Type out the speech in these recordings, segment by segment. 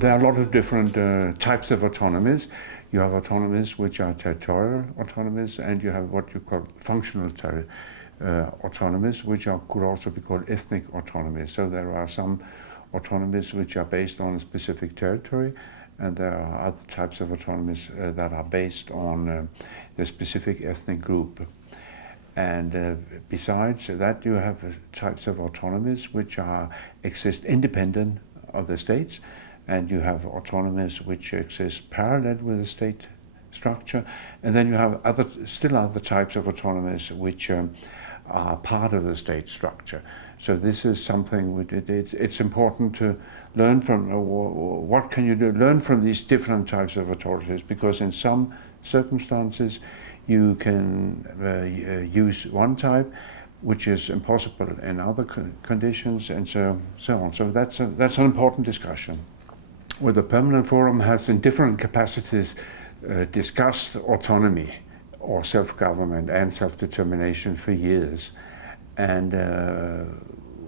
There are a lot of different types of autonomies. You have autonomies which are territorial autonomies, and you have what you call functional autonomies, which could also be called ethnic autonomies. So there are some autonomies which are based on a specific territory, and there are other types of autonomies that are based on the specific ethnic group. And besides that, you have types of autonomies which exist independent of the states, and you have autonomies which exist parallel with the state structure, and then you have still other types of autonomies which are part of the state structure. So this is something it's important to learn from. What can you do? Learn from these different types of authorities, because in some circumstances you can use one type, which is impossible in other conditions, and so on. So that's an important discussion. Well, the Permanent Forum has in different capacities discussed autonomy or self-government and self-determination for years. And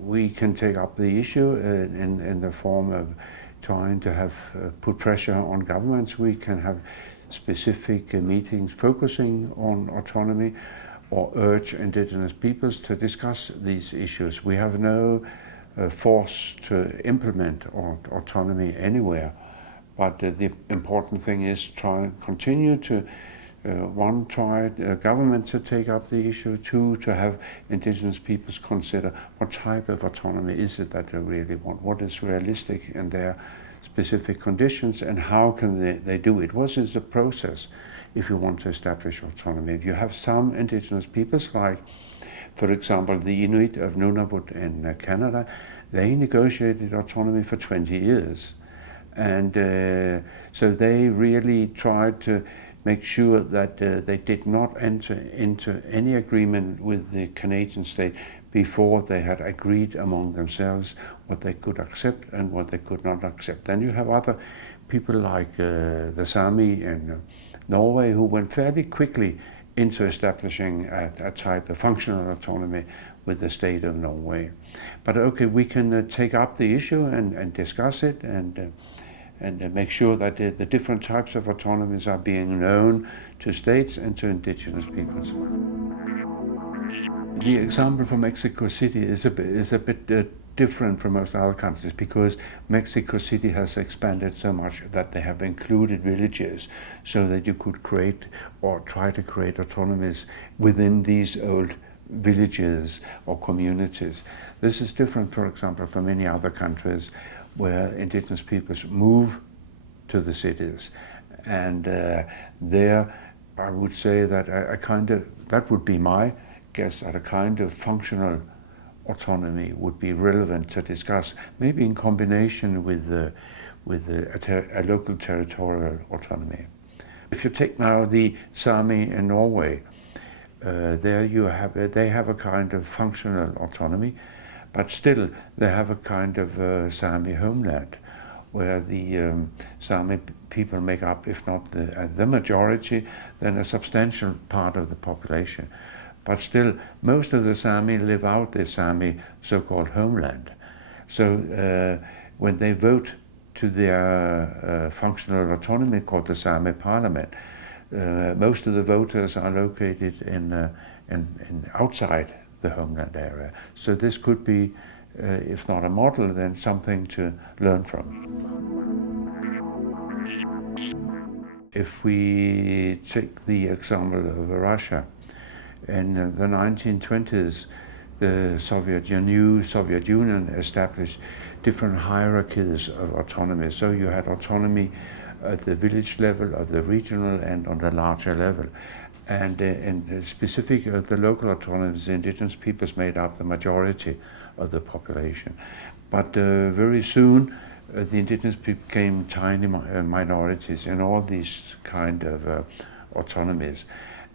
we can take up the issue in the form of trying to have put pressure on governments. We can have specific meetings focusing on autonomy, or urge indigenous peoples to discuss these issues. We have no force to implement autonomy anywhere, but the important thing is continue to try government to take up the issue, two, to have indigenous peoples consider what type of autonomy is it that they really want, what is realistic in their specific conditions, and how can they do it. What is the process if you want to establish autonomy? If you have some indigenous peoples, like for example the Inuit of Nunavut in Canada, they negotiated autonomy for 20 years, and so they really tried to make sure that they did not enter into any agreement with the Canadian state before they had agreed among themselves what they could accept and what they could not accept. Then you have other people like the Sami in Norway, who went fairly quickly into establishing a type of functional autonomy with the state of Norway. But okay, we can take up the issue and discuss it, and make sure that the different types of autonomies are being known to states and to indigenous peoples. The example from Mexico City is a bit different from most other countries, because Mexico City has expanded so much that they have included villages, so that you could create or try to create autonomies within these old villages or communities. This is different, for example, from many other countries where indigenous peoples move to the cities, and there I would say that that would be my guess, that a kind of functional autonomy would be relevant to discuss, maybe in combination with a local territorial autonomy. If you take now the Sami in Norway, they have a kind of functional autonomy, but still they have a kind of Sami homeland, where the Sami people make up, if not the majority, then a substantial part of the population. But still, most of the Sami live out their Sami so-called homeland. So when they vote to their functional autonomy called the Sami Parliament, most of the voters are located in outside the homeland area. So this could be, if not a model, then something to learn from. If we take the example of Russia, in the 1920s, the new Soviet Union established different hierarchies of autonomy. So you had autonomy at the village level, at the regional, and on the larger level. And in specific, the local autonomies, the indigenous peoples made up the majority of the population. But very soon, the indigenous people became tiny minorities in all these kind of autonomies.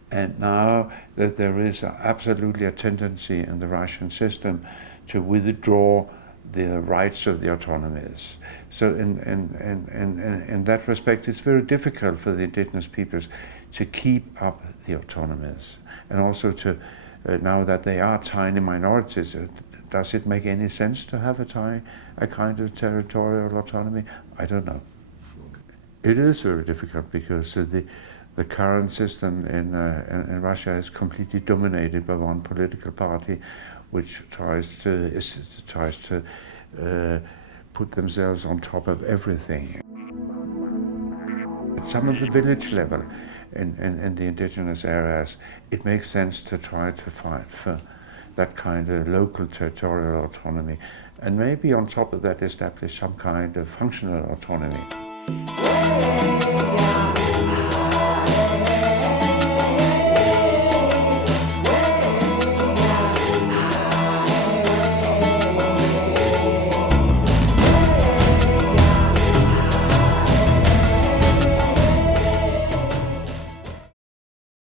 And now that there is absolutely a tendency in the Russian system to withdraw the rights of the autonomies. So in that respect, it's very difficult for the indigenous peoples to keep up the autonomies. And also to, now that they are tiny minorities, does it make any sense to have a kind of territorial autonomy? I don't know. It is very difficult because the current system in Russia is completely dominated by one political party, which tries to put themselves on top of everything. At some of the village level in the indigenous areas, it makes sense to try to fight for that kind of local territorial autonomy, and maybe on top of that establish some kind of functional autonomy.